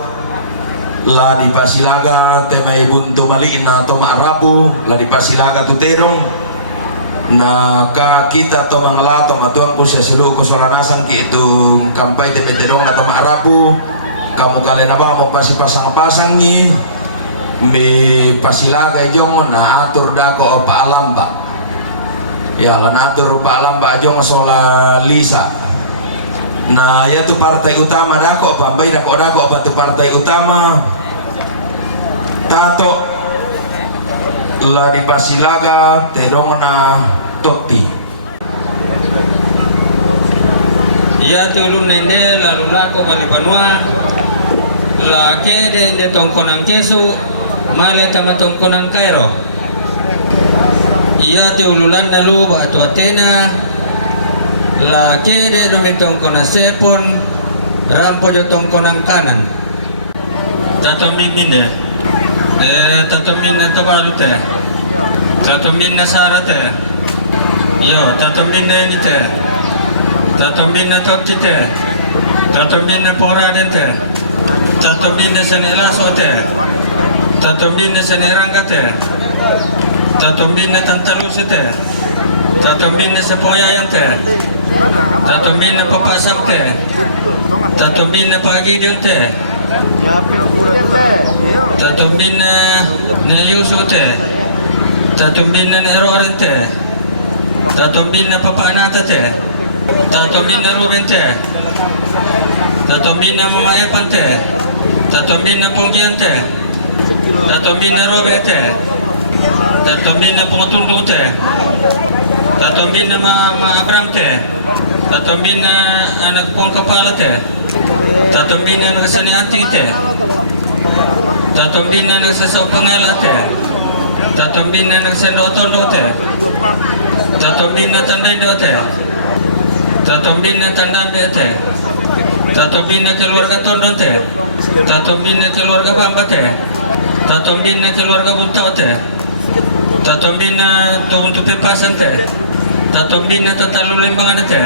la di pasilaga temay buntu maliin na to maarapu la di pasilaga tuterong na ka kita to mangalato matuang ko siya silu ko solanasang ki itu kampay te meterong na to maarapu kamu kalen ba mo pasipasang-pasang ni mi pasilaga jong na atur dako pa alamba ya na atur pa alamba jong sola lisa na yaitu partai utama dako pambay dako bantu partai utama tato la di pasilaga terong na totti ya tulun nende lalu lako balibanua la kede de tongkonang kesu male tama tongkonang kairo iya tiululan na lu atau atena la kede domi tongkonang sepon rampo jo tongkonang kanan tato mimine tato minne tobalute tato minne sarate yo tato minne nite tato minne tottite tato minne poradente tato minne senelasote tato minne senerangate tato minne tantalusite tato minne sepoyayante tato minne papasamte tato minne pagidente tato minne neyusote tato minne nerorente tato minne papanatate tato minne rubente tato minne mamayapante tato minne ponggiante tato minne robete tato minne pungtundute tato minne maabramte tato minne anak pong kapalate tato minne anak sani antite tato minne anak sasaw pangalate tato minne anak sendotondote tato minne tandaindote tato minne tandambete tato minne keluarga tondonte tato minne keluarga pambate tato minne keluarga buntaote tato minne untuk pepasante tato minne tatalu limbanganete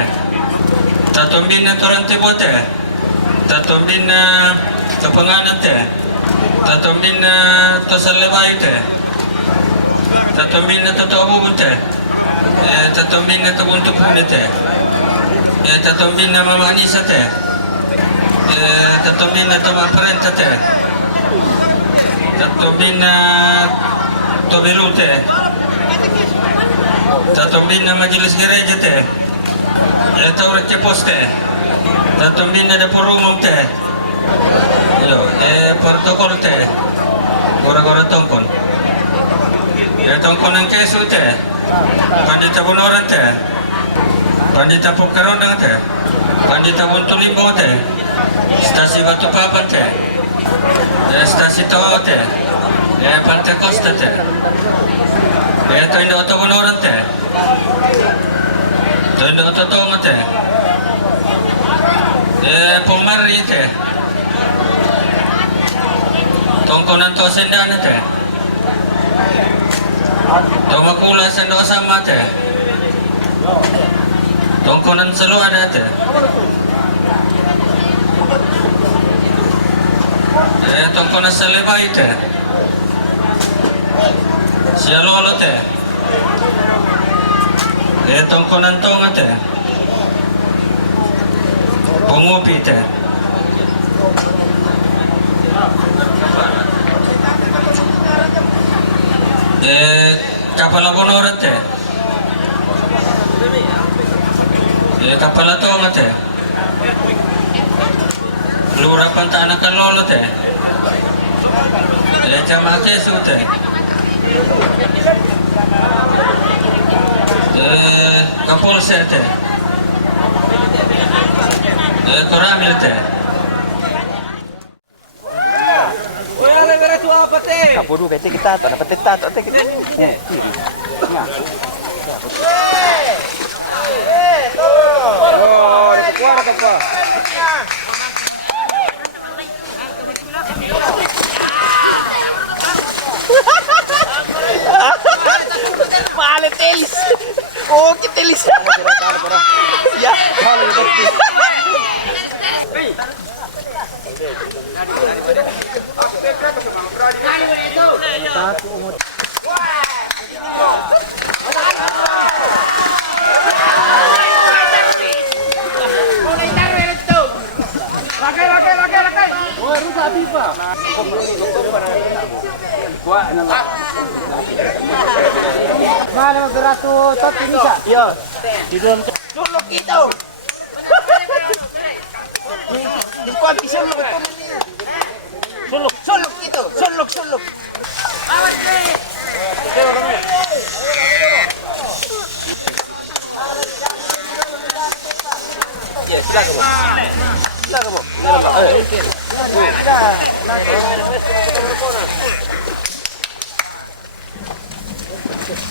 tato minne torante bote tato minne topanganate tato minne tosalebaite tato minne totoabubute tato minne tobuntupunete tato minne mamanisate tato minne tomaparentate Tatubin na Tobirute. Tatubin na Majelis Gereja te. Taurat Poste. Tatubin na Dapurumum te. Yo, protokol te. Gora-gora tongkon. Tongkon ng keso te. Pandita Bunoran te. Pandita Pukarondang te. Pandita Buntulimbo te. Stasi Batu Papan te. Stasi Tao te. Pantai Costa te. Toindo Oto Bunoran te. Toindo Oto Tonga te. Pumari te. Tongkonan to sendana te. Tomakula sendo sama te. Tongkonan selalu ada te. Tongkonan selebay te. Sialolo te. Tongkonan tonga te. Pungupi te. Kapala Bonoran te. Kapala tonga te. Lura Pantana Kalolo te. Camate sute. Kapolse te. Koramil te. Kapuru bete kita to dapat tato te kita. Male telis. Oh, que telis. Ya, kalau betul. Mana magarato tot ini sa? Yo. Di dalam Sulok itu. Di kuat sulok itu. Sulok itu. Sulok. Awas nih. Ya, silakan, Bu. Silakan, Bu.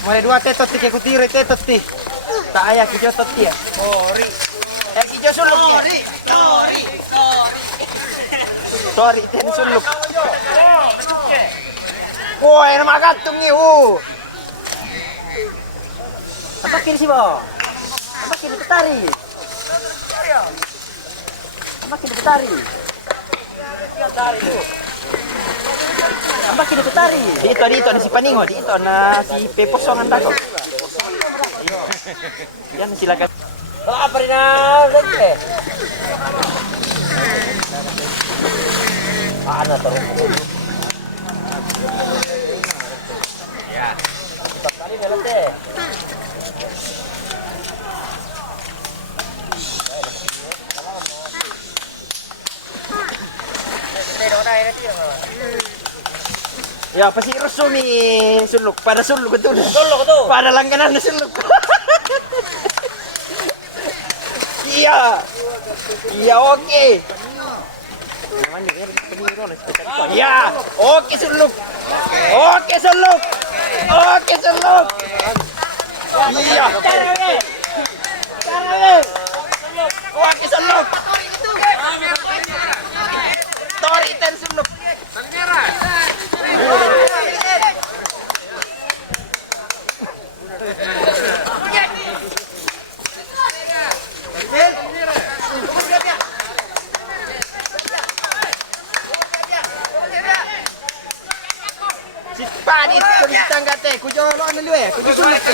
Mare dua tetot ti ku tire tetot ti. Tak ayak ki jotot ti. Ori. Ki jo sulok. Sorry ten suluk. Woi, nama gantung ni. Apa kiri sih, Bo? Apa kiri petari? Apa kiri petari? Apa kiri petari? Dito na si Paningo, dito na si Peposongan tako. Yan silakan. Apa rin na lagi? Ano to? Ya. Tadi dalam deh. Ya, pasti resumi suluk. Pada suluk betul. Suluk tu. Pada langganan suluk. Iya. Iya, oke. Ya, oke suluk. Oke suluk. Oke suluk. Iya. Oke suluk. Tori ten suluk. Padit ko di tangga te, kujo lo ano liwe, kujo suluk te.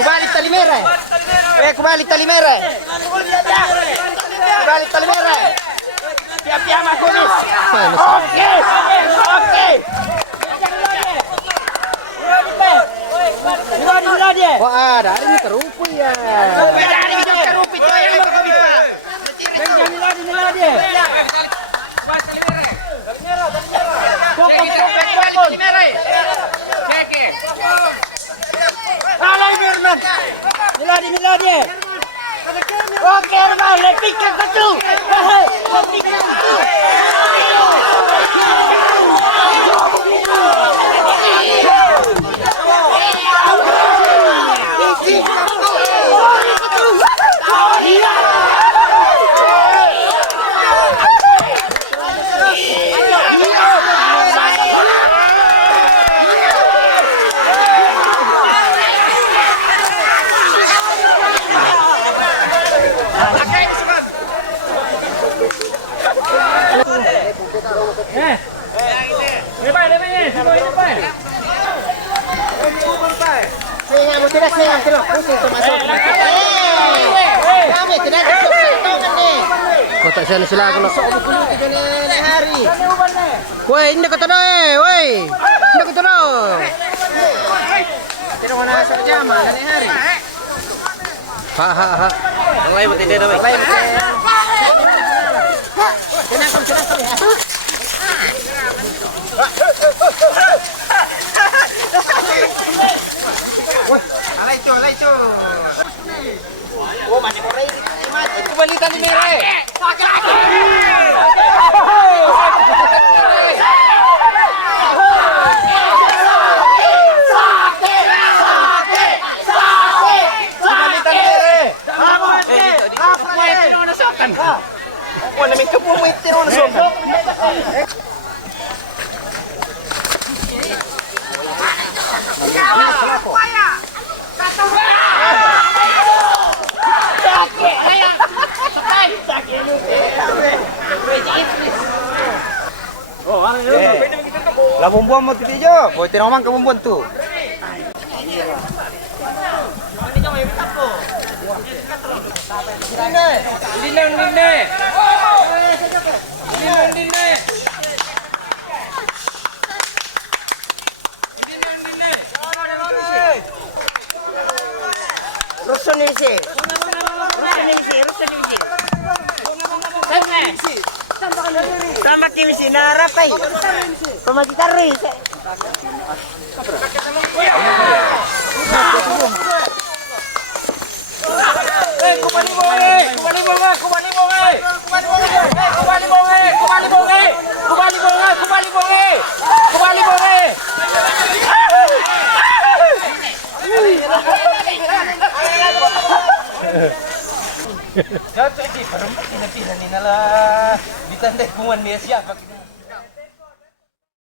Kubalik talimere. Kubalik talimere. Kubalik talimere. Siap-siap aku nih. Oke. ada ini kerupi ya. Dari bisa kerupi tuh yang berkebita. Jangan nilai dia. Fokus. Alay Firman. Nilai dia. Oke, Herman, lepikkan ke tu. Lepikkan tu. Kotak sana sila kalau hari. Woi, ini kata doa, woi. Ini kata doa. Tidak mana saja mah hari. Ha. Woi, betul dia doa. Kenapa ya? Alay cu. Oh, mani korei. Kembali tali merah. Lah bumbuan mau titi jo, boleh tinamang ke bumbuan tu. Rusun ni si. Sama kimisi narapai. Pemagitari. Jatuh di perempat ini lah. Ditandai kuman dia siapa?